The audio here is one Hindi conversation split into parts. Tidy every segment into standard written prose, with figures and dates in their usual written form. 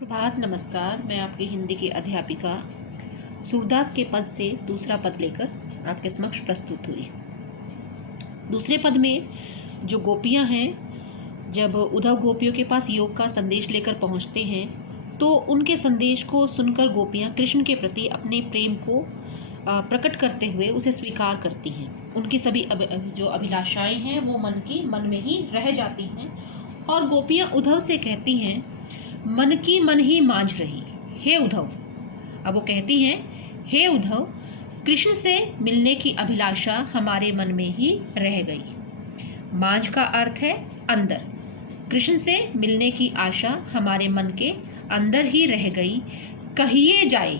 प्रभात नमस्कार। मैं आपकी हिंदी की अध्यापिका सूरदास के पद से दूसरा पद लेकर आपके समक्ष प्रस्तुत हुई। दूसरे पद में जो गोपियां हैं, जब उद्धव गोपियों के पास योग का संदेश लेकर पहुंचते हैं तो उनके संदेश को सुनकर गोपियां कृष्ण के प्रति अपने प्रेम को प्रकट करते हुए उसे स्वीकार करती हैं। उनकी सभी जो अभिलाषाएं हैं वो मन में ही रह जाती हैं और गोपियां उद्धव से कहती हैं, मन की मन ही मांझ रही, हे उद्धव। अब वो कहती हैं, हे उद्धव, कृष्ण से मिलने की अभिलाषा हमारे मन में ही रह गई। मांझ का अर्थ है अंदर। कृष्ण से मिलने की आशा हमारे मन के अंदर ही रह गई। कहिए जाए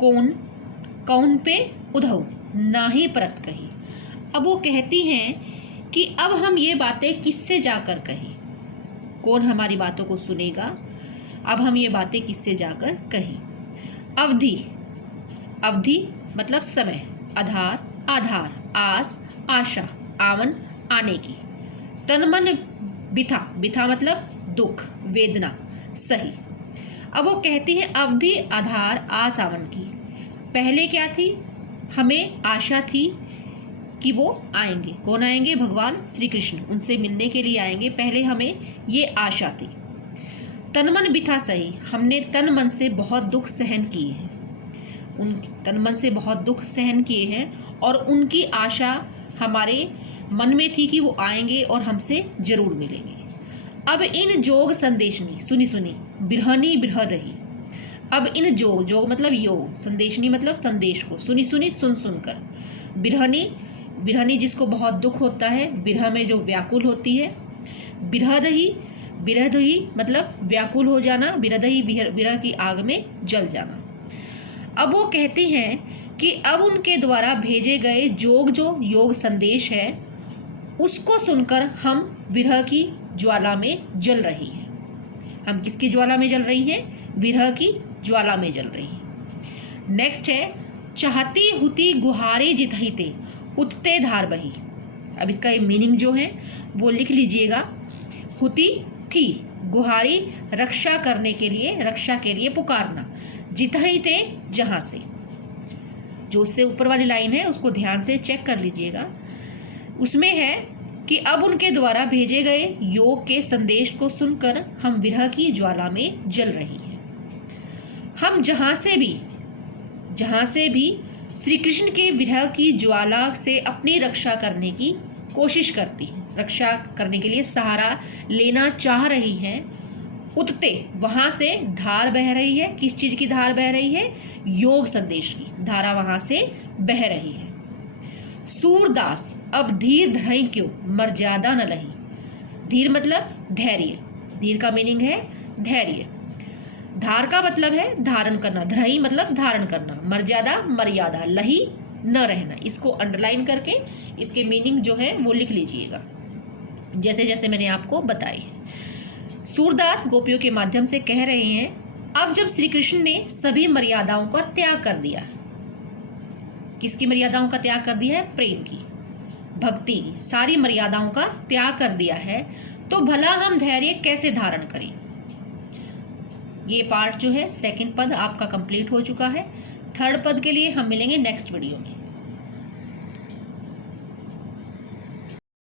कौन पे उद्धव, ना ही परत कही। अब वो कहती हैं कि अब हम ये बातें किससे जाकर कहें, कौन हमारी बातों को सुनेगा। अब हम ये बातें किससे जाकर कहें। अवधि मतलब समय, आधार, आस, आशा, आवन, आने की। तन मन बिथा मतलब दुख, वेदना, सही। अब वो कहती है अवधि, आधार, आस, आवन की। पहले क्या थी? हमें आशा थी कि वो आएंगे। कौन आएंगे? भगवान श्री कृष्ण उनसे मिलने के लिए आएंगे। पहले हमें ये आशा थी। तन मन बिथा सही, हमने तन मन से बहुत दुख सहन किए हैं। तन मन से बहुत दुख सहन किए हैं और उनकी आशा हमारे मन में थी कि वो आएंगे और हमसे जरूर मिलेंगे। अब इन जोग संदेशनी सुनी बिरहनी बिरहदही। अब इन जोग मतलब योग, संदेशनी मतलब संदेश को, सुनी सुनकर। बिरहनी जिसको बहुत दुख होता है, बिरह में जो व्याकुल होती है। बिरहदही मतलब व्याकुल हो जाना, बिरहदही बिरह की आग में जल जाना। अब वो कहती हैं कि अब उनके द्वारा भेजे गए जो योग संदेश है उसको सुनकर हम विरह की ज्वाला में जल रही हैं। हम किसकी ज्वाला में जल रही हैं? विरह की ज्वाला में जल रही हैं। नेक्स्ट है, चाहती हुती गुहारी जितहिते उठते धार बही। अब इसका मीनिंग जो है वो लिख लीजिएगा। हुती थी, गुहारी रक्षा के लिए पुकारना, जितहिते जहाँ से। जो उससे ऊपर वाली लाइन है उसको ध्यान से चेक कर लीजिएगा। उसमें है कि अब उनके द्वारा भेजे गए योग के संदेश को सुनकर हम विरह की ज्वाला में जल रही हैं। हम जहाँ से भी श्री कृष्ण के विरह की ज्वाला से अपनी रक्षा करने की कोशिश करती हैं, रक्षा करने के लिए सहारा लेना चाह रही हैं। उठते, वहाँ से धार बह रही है। किस चीज़ की धार बह रही है? योग संदेश की धारा वहाँ से बह रही है। सूरदास, अब धीर धरई क्यों, मर्यादा न लही। धीर मतलब धैर्य। धीर का मीनिंग है धैर्य। धार का मतलब है धारण करना, धरई मतलब धारण करना, मर्यादा, लही न रहना। इसको अंडरलाइन करके इसके मीनिंग जो है वो लिख लीजिएगा, जैसे जैसे मैंने आपको बताई है। सूरदास गोपियों के माध्यम से कह रहे हैं, अब जब श्री कृष्ण ने सभी मर्यादाओं का त्याग कर दिया। किसकी मर्यादाओं का त्याग कर दिया है? प्रेम की, भक्ति की, सारी मर्यादाओं का त्याग कर दिया है, तो भला हम धैर्य कैसे धारण करें। ये पार्ट जो है सेकंड पद आपका कंप्लीट हो चुका है। थर्ड पद के लिए हम मिलेंगे नेक्स्ट वीडियो में।